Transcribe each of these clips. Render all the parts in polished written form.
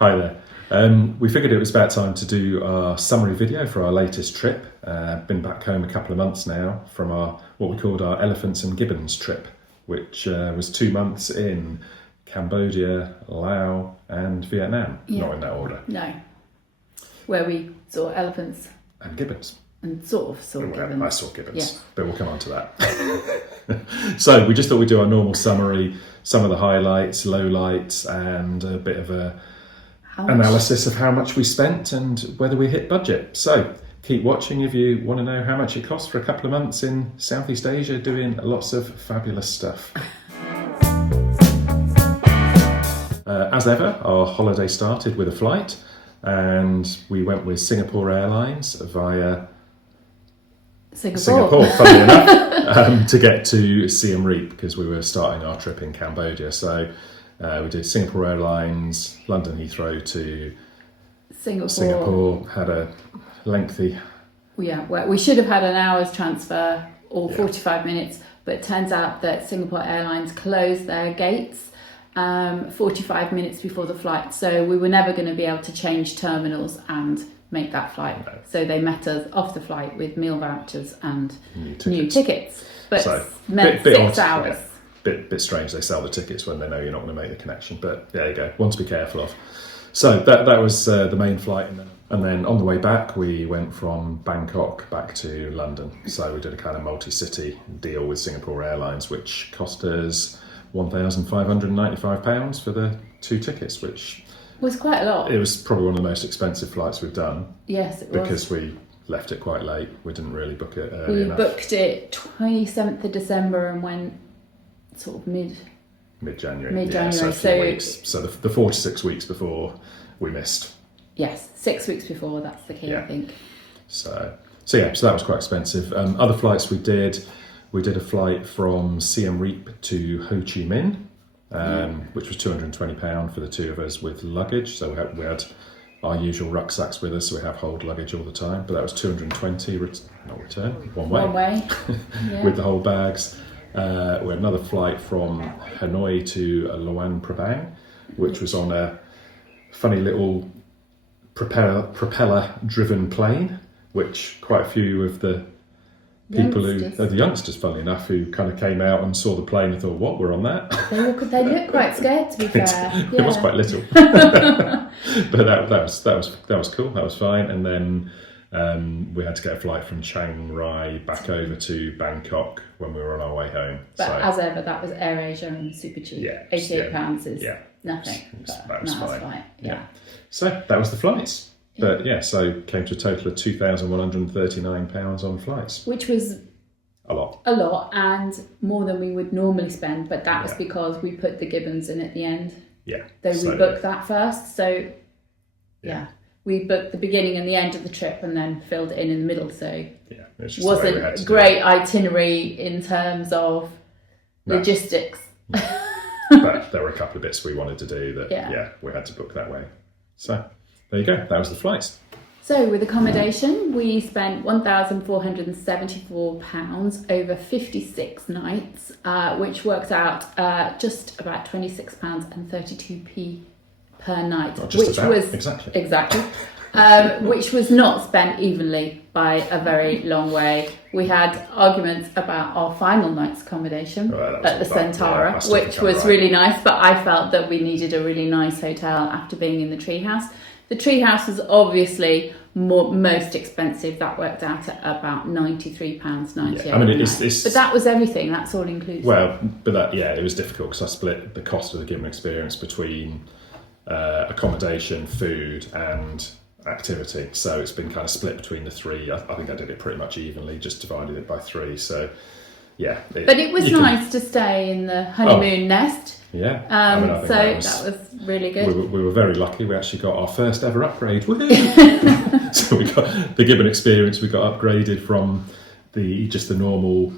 Hi there. We figured it was about time to do our summary video for our latest trip. Been back home a couple of months now from our what we called our elephants and gibbons trip, which was 2 months in Cambodia, Laos and Vietnam. Yeah. Not in that order. No. Where we saw elephants. And gibbons. And sort of saw gibbons. I saw gibbons, Yeah. but we'll come on to that. So we just thought we'd do our normal summary, some of the highlights, lowlights, and a bit of a analysis of how much we spent and whether we hit budget. So keep watching if you want to know how much it cost for a couple of months in Southeast Asia doing lots of fabulous stuff. As ever, our holiday started with a flight, and we went with Singapore Airlines via Singapore, funnily enough, to get to Siem Reap because we were starting our trip in Cambodia. So we did Singapore Airlines, London Heathrow to Singapore, had a lengthy... Yeah, well, we should have had an hour's transfer or 45 minutes, but it turns out that Singapore Airlines closed their gates 45 minutes before the flight. So we were never going to be able to change terminals and make that flight. No. So they met us off the flight with meal vouchers and new tickets. But so, meant bit 6 hours. Yeah. Bit strange they sell the tickets when they know you're not going to make the connection, but there you go, one to be careful of. So that was the main flight, and then on the way back we went from Bangkok back to London. So we did a kind of multi-city deal with Singapore Airlines, which cost us £1,595 for the 2 tickets, which was quite a lot. It was probably one of the most expensive flights we've done. Yes, it was. Because we left it quite late. We didn't really book it early enough. We booked it 27th of December and went sort of mid-January. Yeah, so a few weeks. So the 4 to 6 weeks before we missed. Yes, 6 weeks before, that's the key, I think. So that was quite expensive. Other flights we did a flight from Siem Reap to Ho Chi Minh, which was £220 for the 2 of us with luggage. So we had our usual rucksacks with us, so we have hold luggage all the time. But that was £220 one way. Yeah. With the whole bags. We had another flight from Hanoi to Luang Prabang, which was on a funny little propeller-driven plane, which quite a few of the people the youngsters, funnily enough, who kind of came out and saw the plane and thought, "What? We're on that?" They looked quite scared, to be fair. It was quite little, but that was cool. That was fine. And then we had to get a flight from Chiang Rai back over to Bangkok when we were on our way home. But as ever, that was AirAsia and super cheap. Yeah, £88 is nothing. That was fine. Flight. Yeah. So that was the flights. But so came to a total of £2,139 on flights. Which was a lot, and more than we would normally spend, but that was because we put the gibbons in at the end. Yeah. So we booked that first, so we booked the beginning and the end of the trip and then filled it in the middle, so it wasn't a great itinerary in terms of logistics. But there were a couple of bits we wanted to do that we had to book that way. So there you go, that was the flights. So with accommodation, we spent £1,474 over 56 nights, which works out just about £26.32 per night. Exactly. Which was not spent evenly by a very long way. We had arguments about our final night's accommodation at the Centara, which was really nice, but I felt that we needed a really nice hotel after being in the treehouse. The treehouse was obviously most expensive. That worked out at about £93.98. Yeah. I mean, it's but that was everything. That's all inclusive. Well, but it was difficult because I split the cost of the given experience between accommodation, food, and activity. So it's been kind of split between the 3. I think I did it pretty much evenly, just divided it by 3. So but it was nice to stay in the honeymoon nest. Yeah. So that was really good. We were very lucky. We actually got our first ever upgrade. Woo-hoo! So we got the given experience. We got upgraded from the normal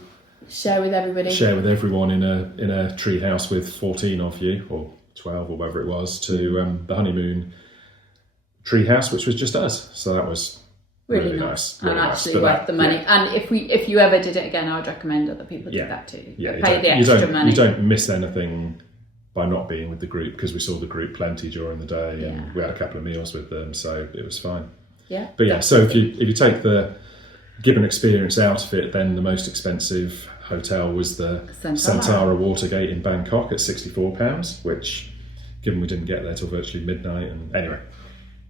share with everyone in a tree house with 14 of you, or 12 or whatever it was, to the honeymoon tree house, which was just us. So that was really nice. Really and actually worth the money. Yeah. And if you ever did it again, I would recommend other people do that too. Yeah, pay the extra money. You don't miss anything by not being with the group, because we saw the group plenty during the day and we had a couple of meals with them, so it was fine. Yeah. But yeah, so if you take the Gibbon experience out of it, then the most expensive hotel was the Santara Watergate in Bangkok at £64, which, given we didn't get there till virtually midnight, and anyway,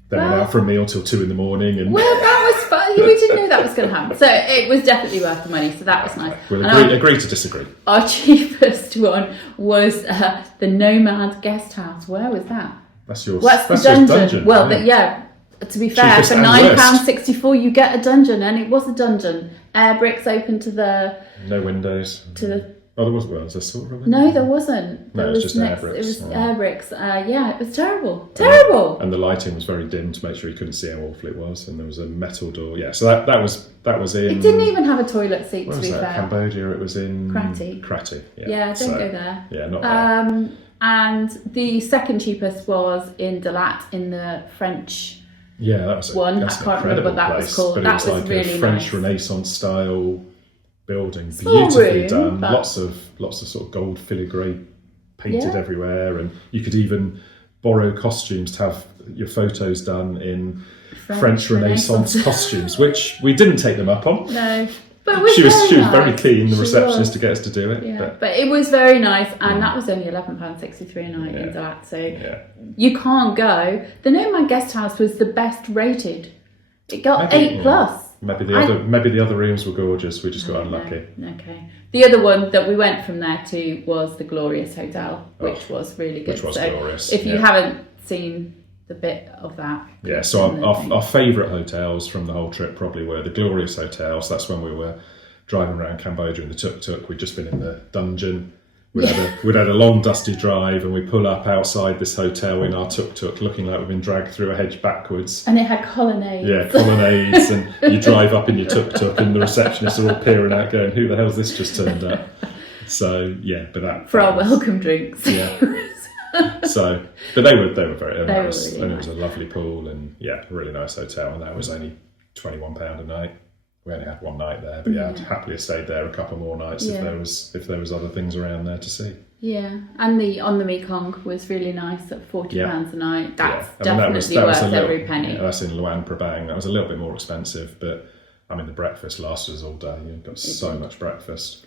then we went out for a meal till 2 a.m. and that was fun. We didn't know that was going to happen, so it was definitely worth the money. So that was nice. We'll agree to disagree. Our cheapest one was the Nomad Guest House. Where was that? That's yours. What's the dungeon? Well, to be fair, cheapest for £9.64 you get a dungeon, and it was a dungeon. Air bricks open to the... No windows. To the... Oh, there wasn't. Was there sort of? No, there wasn't. No, it was just air bricks. It was air bricks. It was terrible. Terrible. And the lighting was very dim to make sure you couldn't see how awful it was. And there was a metal door. Yeah, so that was in... It didn't even have a toilet seat, where to was be that? fair. Cambodia, it was in... Kratie. Yeah, don't go there. Yeah, not there. And the second cheapest was in Dalat, in the French... Yeah, that was one. I can't remember what that was called. But that it was like really a French nice. Renaissance style building, Small beautifully room, done. but... Lots of sort of gold filigree painted everywhere, and you could even borrow costumes to have your photos done in French Renaissance costumes, which we didn't take them up on. No. But she was very keen, the receptionist, to get us to do it. Yeah, but it was very nice, and that was only £11.63 a night in that. So you can't go. The Nomad Guest House was the best rated. It got 8+. Maybe the other rooms were gorgeous. We just got unlucky. Okay. The other one that we went from there to was the Glorious Hotel, which was really good. Which was glorious. If you haven't seen the bit of that. Yeah, so our favourite hotels from the whole trip probably were the Glorious Hotel. So that's when we were driving around Cambodia in the tuk-tuk. We'd just been in the dungeon. We'd had a long dusty drive, and we pull up outside this hotel in our tuk-tuk looking like we've been dragged through a hedge backwards. And it had colonnades. Yeah, colonnades. And you drive up in your tuk-tuk and the receptionists are all peering out going, who the hell's this just turned up? So, yeah, but that... For our welcome drinks. Yeah. So, but they were very nice, really and nice. It was a lovely pool, and a really nice hotel, and that was only £21 a night. We only had one night there, but I'd happily have stayed there a couple more nights if there was other things around there to see. Yeah, and on the Mekong was really nice at £40 a night. That's definitely worth every penny. Yeah, that's in Luang Prabang. That was a little bit more expensive, but I mean the breakfast lasted us all day. You got so much breakfast,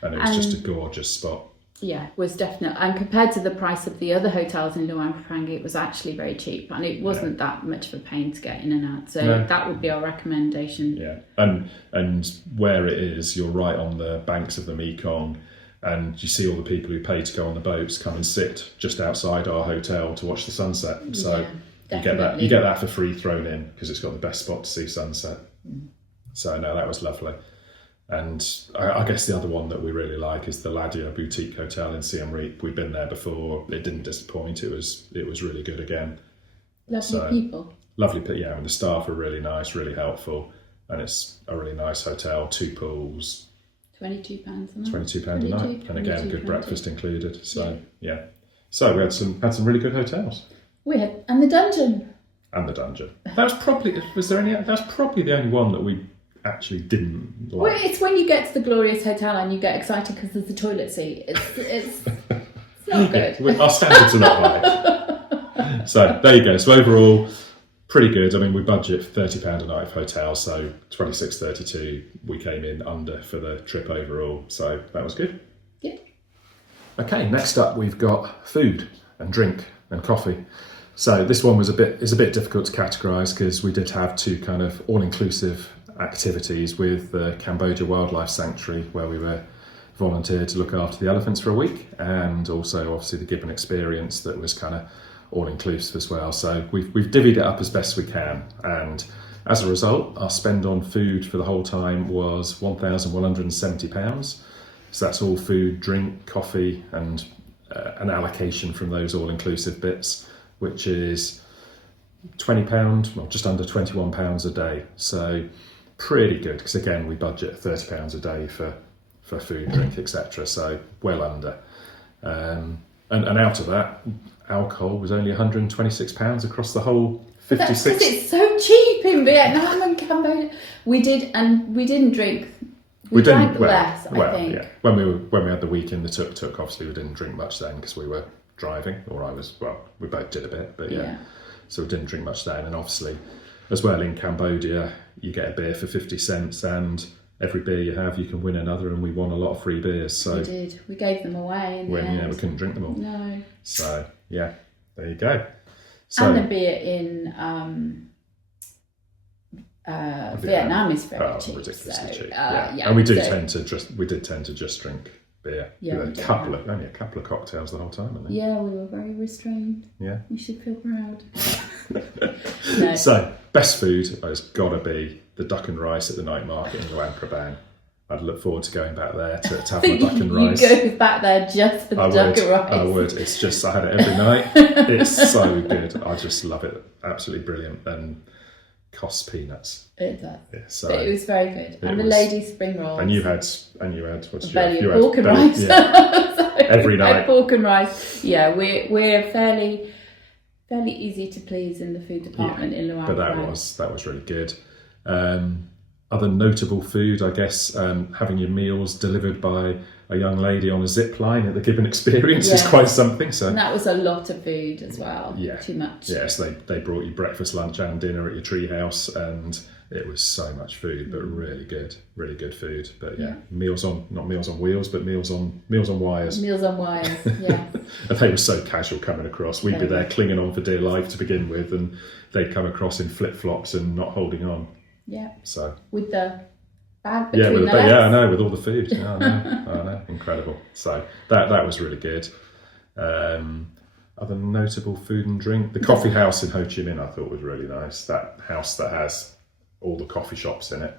and it was just a gorgeous spot. Yeah, it was definitely, and compared to the price of the other hotels in Luang Prabang, it was actually very cheap, and it wasn't that much of a pain to get in and out. So that would be our recommendation. Yeah, and where it is, you're right on the banks of the Mekong, and you see all the people who pay to go on the boats come and sit just outside our hotel to watch the sunset. So you get that for free thrown in, because it's got the best spot to see sunset. So no, that was lovely. And I guess the other one that we really like is the Ladia Boutique Hotel in Siem Reap. We've been there before. It didn't disappoint. It was really good again. People. Lovely, and the staff are really nice, really helpful. And it's a really nice hotel, 2 pools. £22 a night. £22 a night. And again, good breakfast included. So, So we had some really good hotels. We had, and the dungeon. That was probably the only one that we actually didn't like. Well, it's when you get to the Glorious Hotel and you get excited because there's a toilet seat. It's not good. Our standards are not high. So there you go. So overall, pretty good. I mean, we budget for £30 a night for hotels, so $26.32 we came in under for the trip overall. So that was good. Yeah. Okay, next up we've got food and drink and coffee. So this one is a bit difficult to categorise, because we did have 2 kind of all-inclusive activities with the Cambodia Wildlife Sanctuary, where we were volunteered to look after the elephants for a week, and also obviously the Gibbon experience that was kind of all-inclusive as well. So we've divvied it up as best we can, and as a result our spend on food for the whole time was £1,170. So that's all food, drink, coffee, and an allocation from those all-inclusive bits, which is £20, well, just under £21 a day. So pretty good, because again we budget £30 a day for food, drink, etc. So well under. And out of that, alcohol was only £126 across the whole 56. That's because it's so cheap in Vietnam and Cambodia. We didn't drink. We drank less, I think. Yeah. When we had the week in the tuk-tuk, obviously we didn't drink much then, because we were driving, or I was, well, we both did a bit, but yeah. So we didn't drink much then. And obviously, as well, in Cambodia, you get a beer for 50 cents, and every beer you have, you can win another, and we won a lot of free beers. So we did. We gave them away in the end. Yeah, we couldn't drink them all. No. So, yeah, there you go. So, and the beer in Vietnam is very cheap. Ridiculously cheap. Yeah. And we did tend to just drink beer. Yeah, we had only a couple of cocktails the whole time, I think. Yeah, we were very restrained. Yeah. You should feel proud. No. So, best food has got to be the duck and rice at the night market in Luang Prabang. I'd look forward to going back there to have my duck and rice. You go back there just for the duck and rice. I would. It's just, I had it every night. It's so good. I just love it. Absolutely brilliant. And costs peanuts. It does. Yeah, so but it was very good. And the ladies' spring rolls. And you had what's your belly of pork and rice. Yeah. So every night. Pork and rice. Yeah, we're fairly easy to please in the food department in Luang. But that was really good. Other notable food, I guess, having your meals delivered by a young lady on a zip line at the Gibbon Experience is quite something. So, and that was a lot of food as well. Yeah. Too much. Yes, they brought you breakfast, lunch and dinner at your treehouse, and it was so much food, but really good food. But not meals on wheels, but meals on wires. Meals on wires, yeah. And they were so casual coming across. We'd be there clinging on for dear life to begin with, and they'd come across in flip-flops and not holding on. Yeah. So with the bag between the legs. I know, with all the food. I know, incredible. So that was really good. Other notable food and drink, the coffee house in Ho Chi Minh I thought was really nice. That house that has all the coffee shops in it.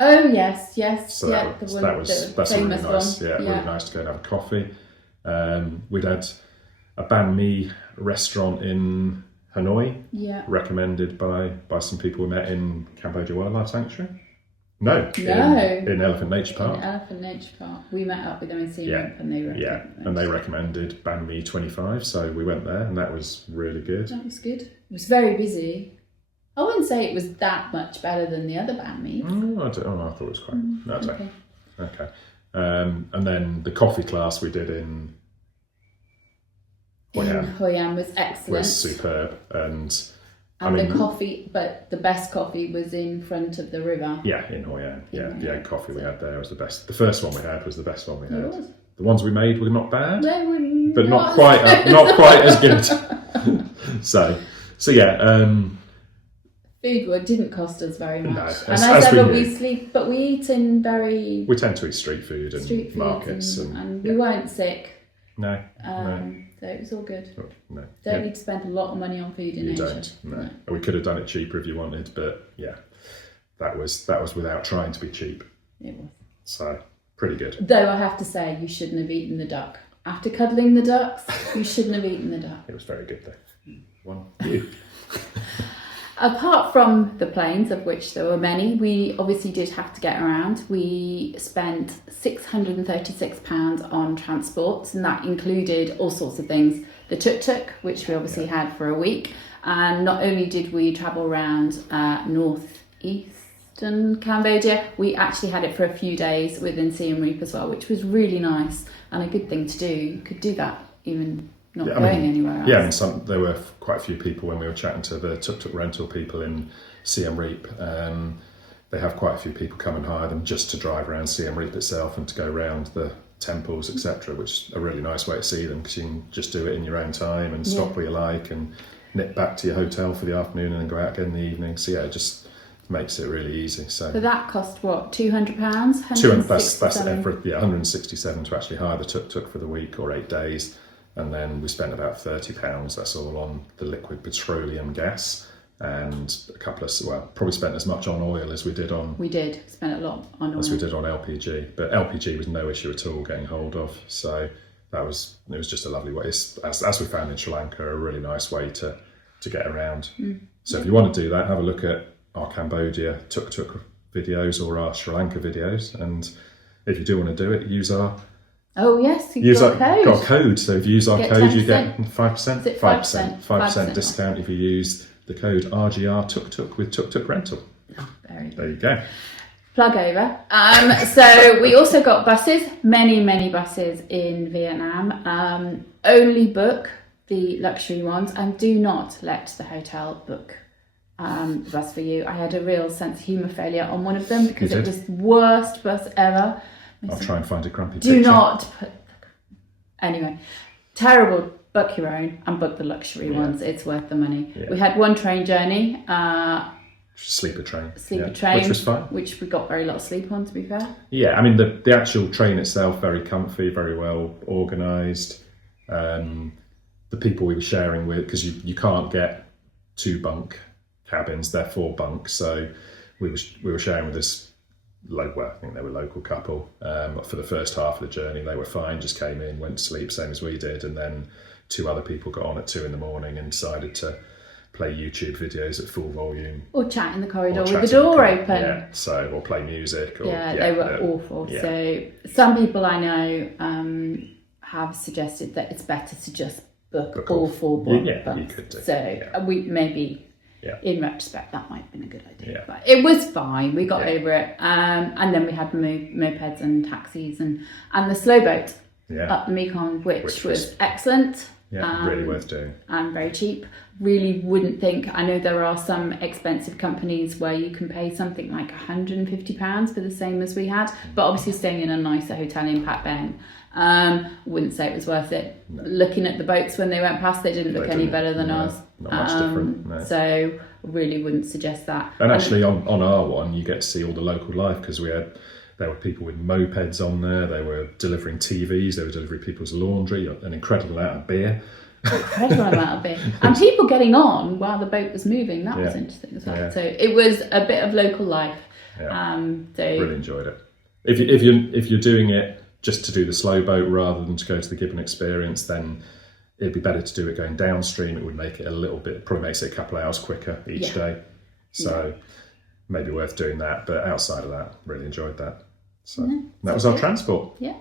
Oh yes. So that's really nice. Really nice to go and have a coffee. We'd had a banh mi restaurant in Hanoi, recommended by some people we met in Cambodia Wildlife Sanctuary. No. In Elephant Nature Park. In Elephant Nature Park. We met up with them in Siem Reap and they recommended. And they recommended banh mi 25, so we went there and that was really good. That was good. It was very busy. I wouldn't say it was that much better than the other banh mi. I thought it was quite. Okay. And then the coffee class we did in Hoi An was excellent. Was superb, and the coffee, but the best coffee was in front of the river. Yeah, in Hoi An. The coffee we had there was the best. The first one we had was the best one we had. It was. The ones we made were not bad, they were but not quite as good. So yeah. Food didn't cost us very much. No, and as ever, we eat in very. We tend to eat street food and markets, and we weren't sick. No. So it was all good. No. Don't need to spend a lot of money on food in Asia. You don't. No. We could have done it cheaper if you wanted, but that was without trying to be cheap. It was. So pretty good. Though I have to say, you shouldn't have eaten the duck. After cuddling the ducks, you shouldn't have eaten the duck. It was very good though. One. You. Apart from the planes, of which there were many, we obviously did have to get around. We spent £636 on transport, and that included all sorts of things. The tuktuk, which we obviously had for a week, and not only did we travel around northeastern Cambodia, we actually had it for a few days within Siem Reap as well, which was really nice and a good thing to do. You could do that even not going anywhere else. Yeah, there were quite a few people when we were chatting to the tuk-tuk rental people in Siem Reap. They have quite a few people come and hire them just to drive around Siem Reap itself and to go around the temples, etc., which is a really nice way to see them because you can just do it in your own time and stop where you like and nip back to your hotel for the afternoon and then go out again in the evening. So it just makes it really easy. So that cost what, £200? That's every, 167 to actually hire the tuk-tuk for the week or 8 days. And then we spent about £30, that's all on the liquid petroleum gas, and probably spent as much on oil as we did on... We did, spent a lot on oil. As we did on LPG, but LPG was no issue at all getting hold of, so it was just a lovely way, as we found in Sri Lanka, a really nice way to get around. So if you want to do that, have a look at our Cambodia tuk-tuk videos or our Sri Lanka videos, and if you do want to do it, use our... Oh yes, you've got a code. So if you use our code, you get 5%. Is it 5%? 5% discount if you use the code RGR Tuk Tuk with Tuk Tuk Rental. Oh, very good. There you go. plug over. So we also got buses, many buses in Vietnam. Only book the luxury ones, and do not let the hotel book the bus for you. I had a real sense of humour failure on one of them because it was the worst bus ever. I'll try and find a grumpy Do picture. not put... Anyway, terrible. Book your own and book the luxury ones. It's worth the money. Yeah. We had one train journey. Sleeper train. Train. Which was fine. Which we got very lot of sleep on, to be fair. Yeah, I mean, the actual train itself, very comfy, very well organised. The people we were sharing with, because you can't get 2 bunk cabins, they're 4 bunks. So we were sharing with this, I think they were a local couple. For the first half of the journey, they were fine, just came in, went to sleep, same as we did. And then 2 other people got on at 2 a.m. and decided to play YouTube videos at full volume. Or chat in the corridor with the door open. Yeah, or play music. They were awful. Yeah. So some people I know have suggested that it's better to just book all 4 bunks. Yeah, you could do. So we maybe... Yeah. In retrospect, that might have been a good idea. Yeah. But it was fine. We got over it. And then we had mopeds and taxis and the slow boat up the Mekong, which was excellent. Yeah, really worth doing. And very cheap. Really wouldn't think. I know there are some expensive companies where you can pay something like £150 for the same as we had. But obviously staying in a nicer hotel in Pat Bang. Wouldn't say it was worth it. No. Looking at the boats when they went past, they didn't look any better than ours. Not much different. No. So really wouldn't suggest that. And actually on our one, you get to see all the local life because there were people with mopeds on there. They were delivering TVs. They were delivering people's laundry. An incredible amount of beer. And people getting on while the boat was moving. That was interesting as well. Yeah. So it was a bit of local life. Yeah. Really enjoyed it. If you're doing it just to do the slow boat rather than to go to the Gibbon experience, then it'd be better to do it going downstream. It would make it probably makes it a couple of hours quicker each day. So maybe worth doing that. But outside of that, really enjoyed that. So that was our transport. Yeah.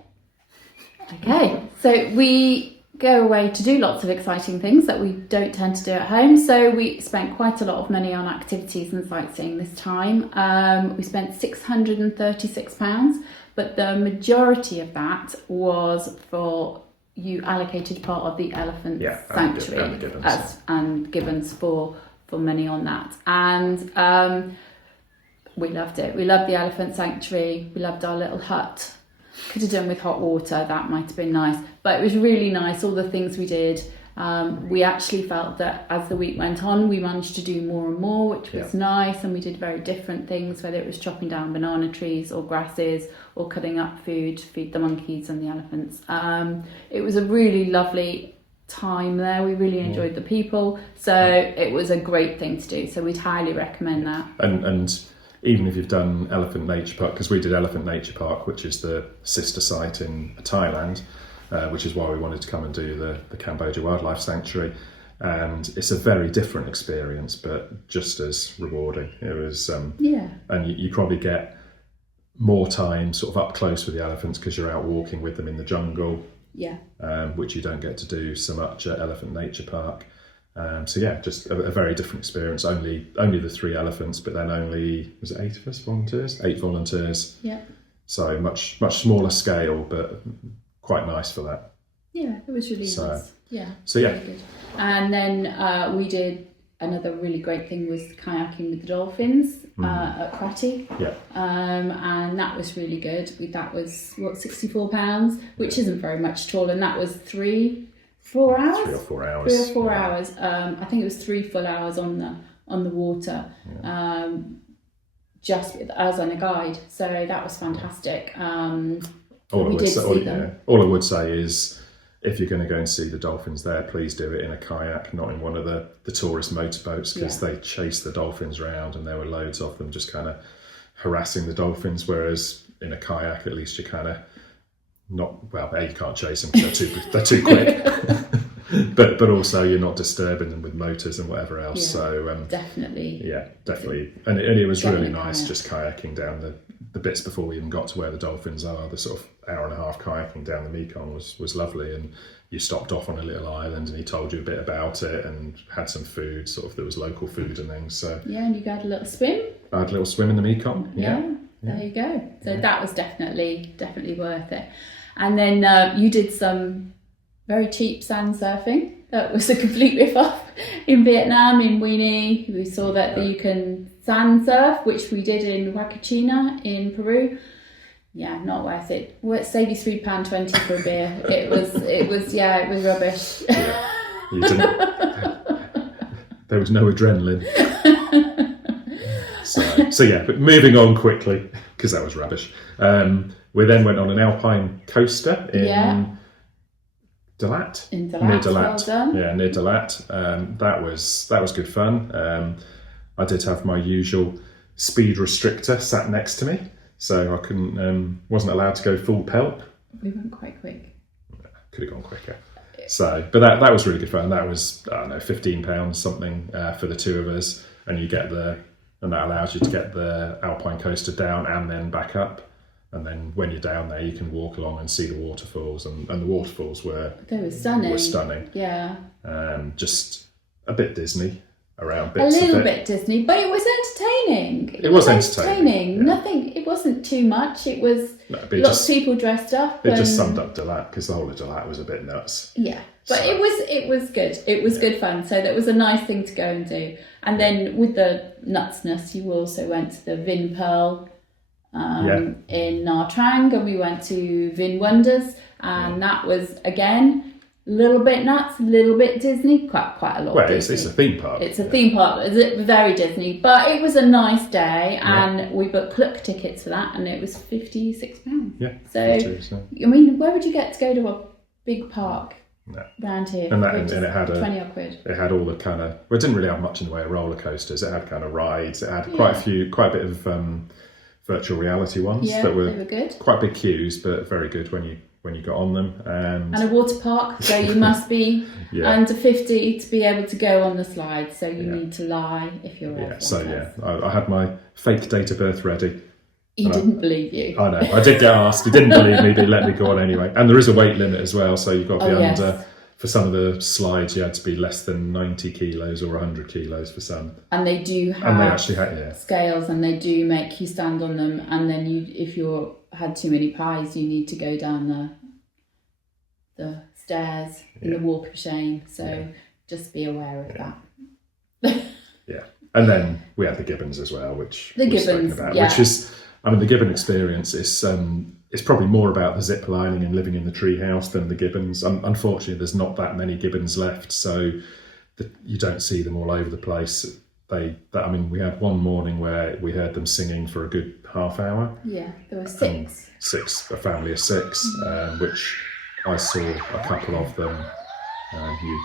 Okay. So we go away to do lots of exciting things that we don't tend to do at home. So we spent quite a lot of money on activities and sightseeing this time. We spent £636, but the majority of that was for you allocated part of the elephant sanctuary and Gibbons for money on that. And we loved it. We loved the elephant sanctuary. We loved our little hut. Could have done with hot water, that might have been nice, but it was really nice, all the things we did. We actually felt that as the week went on, we managed to do more and more, which was nice, and we did very different things, whether it was chopping down banana trees or grasses or cutting up food to feed the monkeys and the elephants. It was a really lovely time there. We really enjoyed the people, so it was a great thing to do, so we'd highly recommend that. And even if you've done Elephant Nature Park, because we did Elephant Nature Park, which is the sister site in Thailand, which is why we wanted to come and do the Cambodia Wildlife Sanctuary. And it's a very different experience, but just as rewarding. It was, and you probably get more time sort of up close with the elephants because you're out walking with them in the jungle, which you don't get to do so much at Elephant Nature Park. Just a very different experience. Only the 3 elephants, but then was it 8 of us volunteers? 8 volunteers. Yeah. So much smaller scale, but quite nice for that. Yeah, it was really nice. Yeah. So really good. And then we did another really great thing was kayaking with the dolphins at Cratty. Yeah. And that was really good. That was £64, which isn't very much at all, and that was 4 hours? 3 or 4 hours. 3 or 4 hours. I think it was 3 full hours on the water, just with us and a guide. So that was fantastic. All I would say is, if you're going to go and see the dolphins there, please do it in a kayak, not in one of the tourist motorboats, because they chase the dolphins around, and there were loads of them just kind of harassing the dolphins. Whereas in a kayak, at least you kind of you can't chase them because they're too quick. but also you're not disturbing them with motors and whatever else. So definitely. And it was really nice just kayaking down the bits before we even got to where the dolphins are. The sort of hour and a half kayaking down the Mekong was lovely, and you stopped off on a little island and he told you a bit about it and had some food, sort of there was local food and things. So and you had a little swim. I had a little swim in the Mekong. there you go. So that was definitely worth it. And then you did some very cheap sand surfing. That was a complete rip-off in Vietnam, in Weenie. We saw that you can sand surf, which we did in Huacachina in Peru. Yeah, not worth it. Well, it saved you £3.20 for a beer. It was rubbish. Yeah. You didn't. There was no adrenaline. So yeah, but moving on quickly, because that was rubbish. We then went on an alpine coaster in Dalat. In Dalat, near Dalat. Well done. Yeah, near Dalat. That was good fun. I did have my usual speed restrictor sat next to me, so I wasn't allowed to go full pelt. We went quite quick. Could have gone quicker. So, but that was really good fun. That was, I don't know, £15 something for the two of us, and that allows you to get the alpine coaster down and then back up. And then when you're down there, you can walk along and see the waterfalls, and the waterfalls were stunning. Yeah. Just a bit Disney around bits. A little bit Disney, but it was entertaining. It was entertaining. Yeah. Nothing. It wasn't too much. It was lots of people dressed up. It just summed up Dalat, because the whole of Dalat was a bit nuts. Yeah, but it was good. It was good fun. So that was a nice thing to go and do. And then with the nutsness, you also went to the Vin Pearl in Nha Trang, and we went to Vin Wonders, and that was again a little bit nuts, a little bit Disney, quite a lot. Well, it's a theme park. It's a theme park. It's very Disney, but it was a nice day, and we booked Cluck tickets for that, and it was £56. Yeah. So I mean, where would you get to go to a big park? No. Around here, and it had 20 odd quid. It had all the kind of, well, it didn't really have much in the way of roller coasters. It had kind of rides. It had quite a bit of virtual reality ones that were good. Quite big queues, but very good when you got on them. And a water park, so you must be under 50 to be able to go on the slide. So you need to lie if you're over. So I had my fake date of birth ready. He didn't believe you. I know. I did get asked. He didn't believe me, but he let me go on anyway. And there is a weight limit as well, so you've got to be under. For some of the slides, you had to be less than 90 kilos or 100 kilos for some. And they do have scales, and they do make you stand on them. And then if you had too many pies, you need to go down the stairs in the walk of shame. So just be aware of that. Yeah. And then we had the gibbons as well, which we've spoken about, which is, I mean, the gibbon experience is it's probably more about the zip lining and living in the treehouse than the gibbons. Unfortunately, there's not that many gibbons left, so you don't see them all over the place. I mean, we had one morning where we heard them singing for a good half hour. Yeah, there were six. A family of six, which I saw a couple of them. You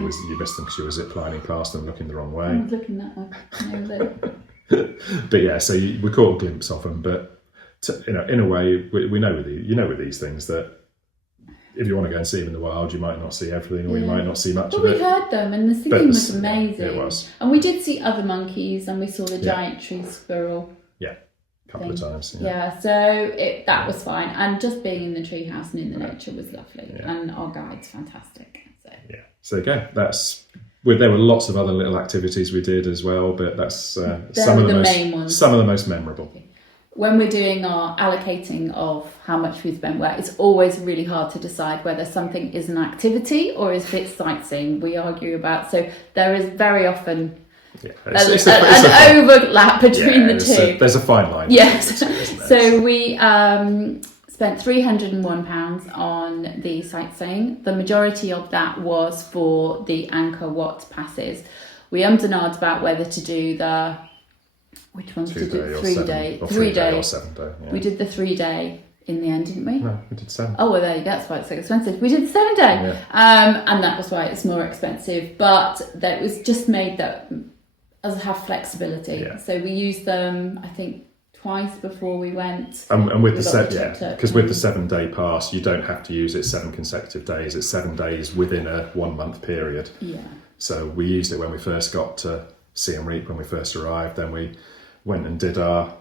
missed them because you were zip lining past them, looking the wrong way. I was looking that way. But yeah, so we caught a glimpse of them. But in a way, we know with these things that if you want to go and see them in the wild, you might not see everything, or you might not see much of it. But we heard them, and the singing was amazing. It was, and we did see other monkeys, and we saw the giant tree squirrel. Yeah, a couple of times. So that was fine, and just being in the treehouse and in the nature was lovely, and our guide's fantastic. So there you go. There were lots of other little activities we did as well, but that's some of the main ones. Some of the most memorable. When we're doing our allocating of how much we spent where, it's always really hard to decide whether something is an activity or is it sightseeing. We argue about, so there is very often an overlap between the two. There's a fine line. Yes. So we spent £301 on the sightseeing. The majority of that was for the Angkor Wat passes. We ummed and ahed about whether to do which ones did it? 3 day. 3 day or 7 day. Yeah. We did the 3 day in the end, didn't we? No, we did 7. Oh, well, there you go. That's why it's so expensive. We did the 7 day. Yeah. And that was why it's more expensive. But that was just made that us have flexibility. Yeah. So we used them, I think, twice before we went. And with because with the 7 day pass, you don't have to use it 7 consecutive days. It's 7 days within a 1 month period. Yeah. So we used it when we first got to Siem Reap, when we first arrived. Then we went and did our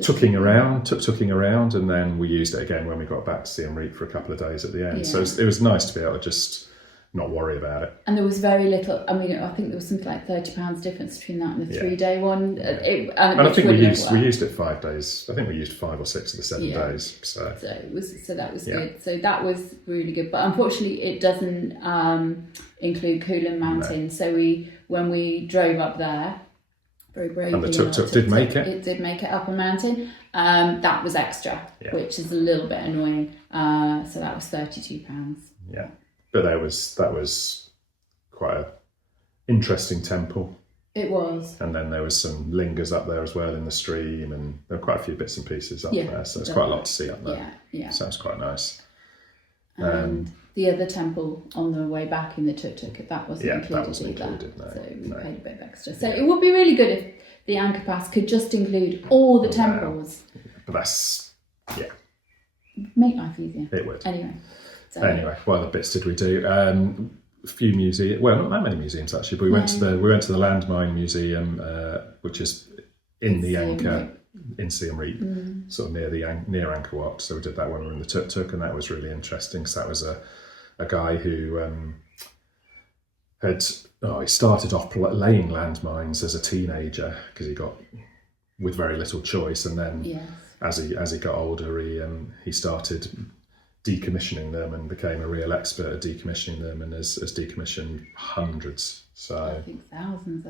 tuktuk around, and then we used it again when we got back to Siem Reap for a couple of days at the end. Yeah. So it was nice to be able to just not worry about it. And there was very little. I mean, I think there was something like £30 difference between that and the 3-day one. And I think we used it 5 days. I think we used 5 or 6 of the 7 days. So that was good. So that was really good. But unfortunately, it doesn't include Kulin Mountain. No. So when we drove up there, very bravely, and the tuk-tuk did make it. It did make it up a mountain. That was extra, which is a little bit annoying. So that was £32. Yeah. But that was quite an interesting temple. It was. And then there was some lingers up there as well in the stream, and there were quite a few bits and pieces up there. So there's quite a lot to see up there. Yeah. Sounds quite nice. And the other temple on the way back in the tuk-tuk, that wasn't included that wasn't included, no. So we paid a bit of extra. So it would be really good if the Angkor Pass could just include all the temples. But that's, make life easier. It would. Anyway, what other bits did we do? A few museums. Well, not that many museums actually. But we went to the Landmine Museum, which is in the Angkor, in Siem Reap, sort of near Angkor Wat. So we did that when we were in the tuk-tuk, and that was really interesting. So that was a guy who he started off laying landmines as a teenager because he got with very little choice, and then as he got older, he started decommissioning them and became a real expert at decommissioning them, and has decommissioned hundreds. So I think thousands.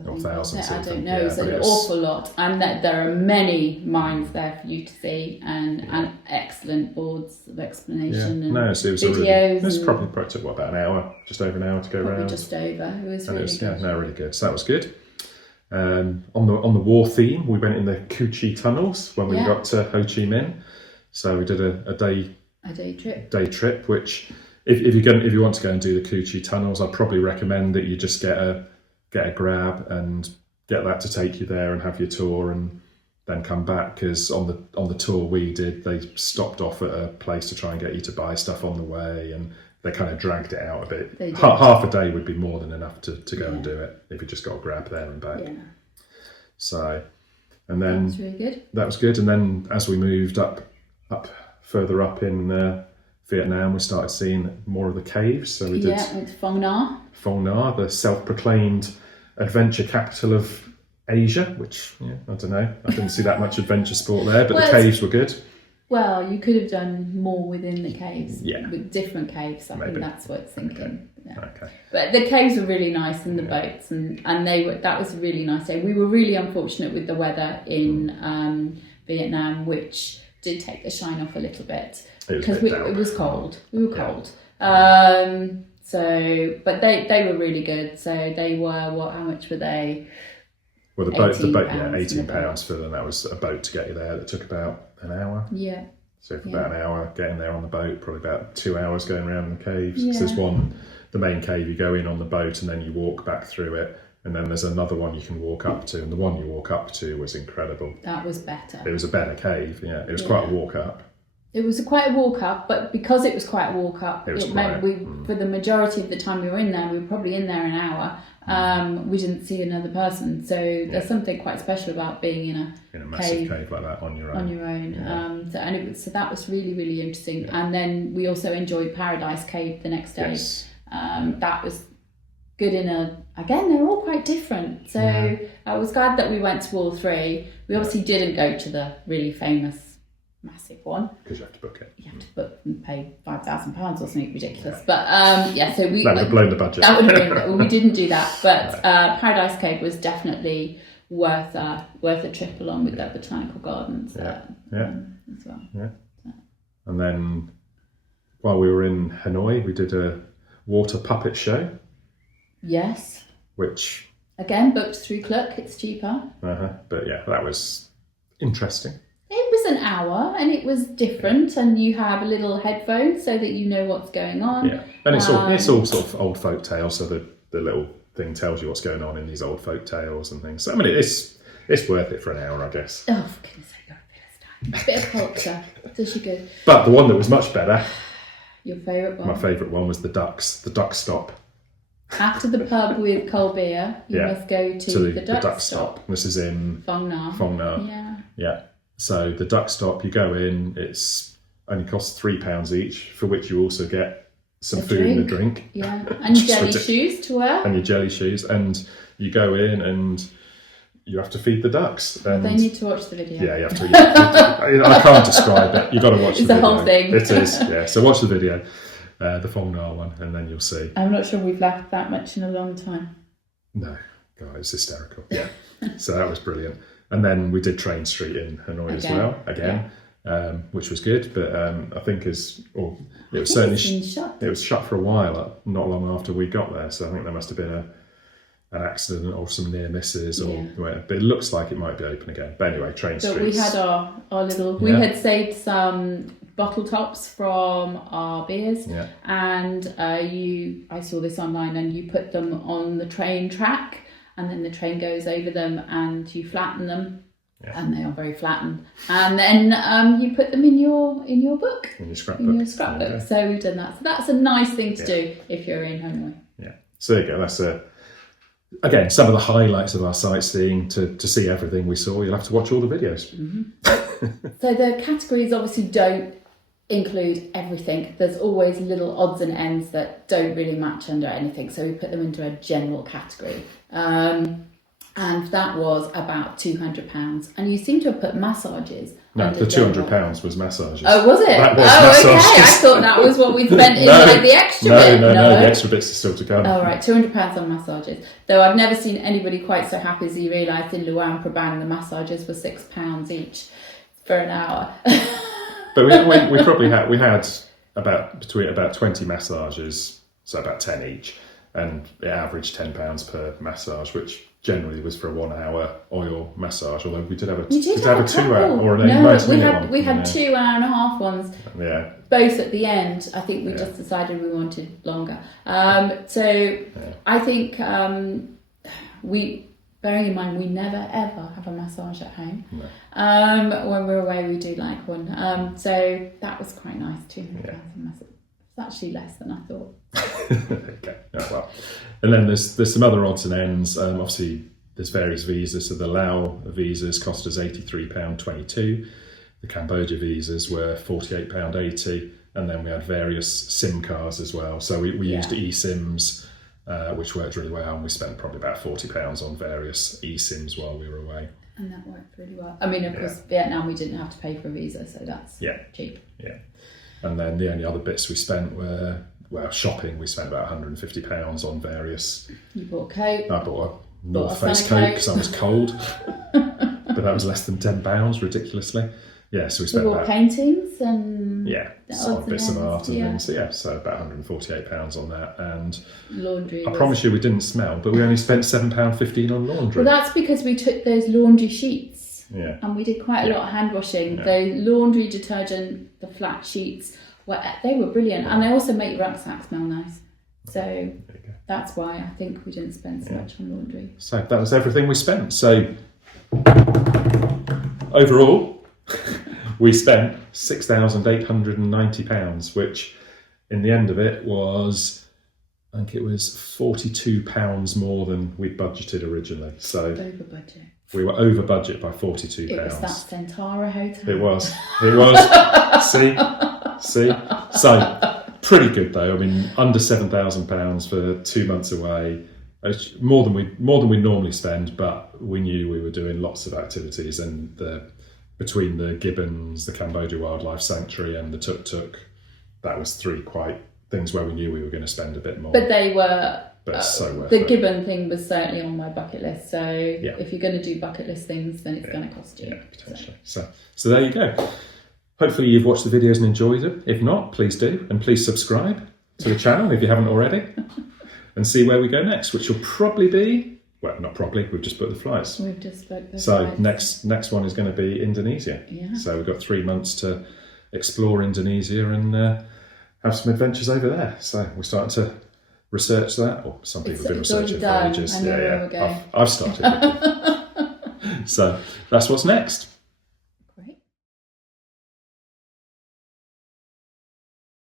I don't know. It's an awful lot, and there are many mines there for you to see, and excellent boards of explanation and videos. It probably took about an hour, just over an hour to go around. Just over. It was really good. Really good. So that was good. On the war theme, we went in the Cu Chi tunnels when we got to Ho Chi Minh. So we did a day trip, which if you want to go and do the Cu Chi tunnels, I'd probably recommend that you just get a grab and get that to take you there and have your tour and then come back, because on the tour we did, they stopped off at a place to try and get you to buy stuff on the way, and they kind of dragged it out a bit. Half a day would be more than enough to go and do it if you just got a grab there and back. So, and then that was really good. That was good. And then as we moved up further up in Vietnam, we started seeing more of the caves. So we did went to Phong Nha. Phong Nha, the self-proclaimed adventure capital of Asia, which I don't know. I didn't see that much adventure sport there, but the caves were good. Well, you could have done more within the caves, with different caves. I think that's what it's thinking. Okay. But the caves were really nice, and the boats, and that was a really nice day. We were really unfortunate with the weather in Vietnam, which did take the shine off a little bit because it was cold. We were cold. So, but they were really good. So they were how much were they? Well, the boat, £18 for them. That was a boat to get you there. That took about an hour. Yeah. So for about an hour getting there on the boat, probably about 2 hours going around in the caves. Yeah. There's the main cave, you go in on the boat and then you walk back through it. And then there's another one you can walk up to. And the one you walk up to was incredible. That was better. It was a better cave, It was quite a walk up. It was quite a walk up, but because it was quite a walk up, it meant for the majority of the time we were in there, we were probably in there an hour. We didn't see another person, so there's something quite special about being in a massive cave like that on your own. Yeah. So that was really, really interesting. Yeah. And then we also enjoyed Paradise Cave the next day. Yes. That was good again, they're all quite different. So I was glad that we went to all three. We obviously didn't go to the really famous massive one, because you have to book it. You have to book and pay £5,000 or something ridiculous. But so we that would have blown the budget. That would have been, we didn't do that. But Paradise Cave was definitely worth a trip along with the botanical gardens as well. Yeah. And then while we were in Hanoi, we did a water puppet show. Yes. Which again booked through Cluck. It's cheaper. But that was interesting. It was an hour and it was different, and you have a little headphone so that you know what's going on. Yeah, and it's all sort of old folk tales, so the little thing tells you what's going on in these old folk tales and things. So I mean, it's worth it for an hour, I guess. Oh, for goodness sake, you're a Philistine. A bit of culture, does you good. But the one that was much better. Your favourite one? My favourite one was the duck stop. After the pub with cold beer, you must go to the duck stop. This is in Phong Nha. Yeah. Yeah. So the duck stop, you go in, it's only costs £3 each, for which you also get some food and a drink. Yeah, and jelly shoes to wear. And your jelly shoes, and you go in and you have to feed the ducks. And they need to watch the video. Yeah, you have to. I can't describe it. You've got to watch the video. It's the whole thing. It is, yeah. So watch the video, the Phong Na one, and then you'll see. I'm not sure we've laughed that much in a long time. No, God, it's hysterical. Yeah. So that was brilliant. And then we did Train Street in Hanoi as well, again. Yeah. Which was good, but I think it was certainly shut. It was shut for a while, not long after we got there. So I think there must have been an accident or some near misses, but it looks like it might be open again. But anyway, Train Street. So we had our little. We had saved some bottle tops from our beers, and I saw this online, and you put them on the train track, and then the train goes over them, and you flatten them. Yeah. And they are very flattened, and then you put them in your book, in your scrapbook. So we've done that. So that's a nice thing to do if you're in Hanoi. Yeah. So there you go. That's again some of the highlights of our sightseeing. To see everything we saw, you'll have to watch all the videos. Mm-hmm. So the categories obviously don't include everything. There's always little odds and ends that don't really match under anything. So we put them into a general category. And that was about £200. And you seem to have put massages. No, the £200 was massages. Oh, was it? That was massages. Okay. I thought that was what we spent in the extra bit. No, the extra bits are still to come. Oh, right, £200 on massages. Though I've never seen anybody quite so happy as he realised in Luang Prabang the massages were £6 each for an hour. But we probably had about 20 massages, so about 10 each. And it averaged £10 per massage, which generally was for a 1 hour oil massage, although we did have a 2 hour or an 8 minute one. We had 2 hour and a half ones. Yeah. Both at the end. I think we just decided we wanted longer. I think bearing in mind we never ever have a massage at home. No. When we're away we do like one. So that was quite nice too. Yeah. It's actually less than I thought. Okay. Oh, well. And then there's some other odds and ends. Obviously, there's various visas. So the Laos visas cost us £83.22. The Cambodia visas were £48.80. And then we had various SIM cards as well. So we used eSIMs, which worked really well. And we spent probably about £40 on various eSIMs while we were away. And that worked really well. I mean, of course, Vietnam, we didn't have to pay for a visa, so that's cheap. Yeah. And then the only other bits we spent were, shopping. We spent about £150 on various... You bought a coat. I bought a North Face coat because I was cold. But that was less than £10, ridiculously. Yeah, so we spent about... paintings and... Yeah, some bits of art and things. So so about £148 on that. And laundry. I promise you we didn't smell, but we only spent £7.15 on laundry. Well, that's because we took those laundry sheets. Yeah. And we did quite a lot of hand washing. The laundry detergent, the flat sheets, they were brilliant. And they also make your rucksack smell nice. So that's why I think we didn't spend so much on laundry. So that was everything we spent. So overall, we spent £6,890, which in the end of it was, I think it was £42 more than we'd budgeted originally. So over budget. We were over budget by £42. It was that Centara hotel. It was. See? So, pretty good though. I mean, under £7,000 for 2 months away. More than we normally spend, but we knew we were doing lots of activities, and between the gibbons, the Cambodia Wildlife Sanctuary, and the tuktuk, that was 3 quite things where we knew we were going to spend a bit more. But they were... But so worth the it. gibbon thing was certainly on my bucket list. So if you're going to do bucket list things, then it's going to cost you. Yeah, potentially. So there you go. Hopefully you've watched the videos and enjoyed them. If not, please do. And please subscribe to the channel if you haven't already. And see where we go next, which will probably be... Well, not probably. We've just booked the flights. We've just booked the flights. So next one is going to be Indonesia. Yeah. So we've got 3 months to explore Indonesia and have some adventures over there. So we're starting to... research that, or some people have been researching for ages. I've started. So that's what's next.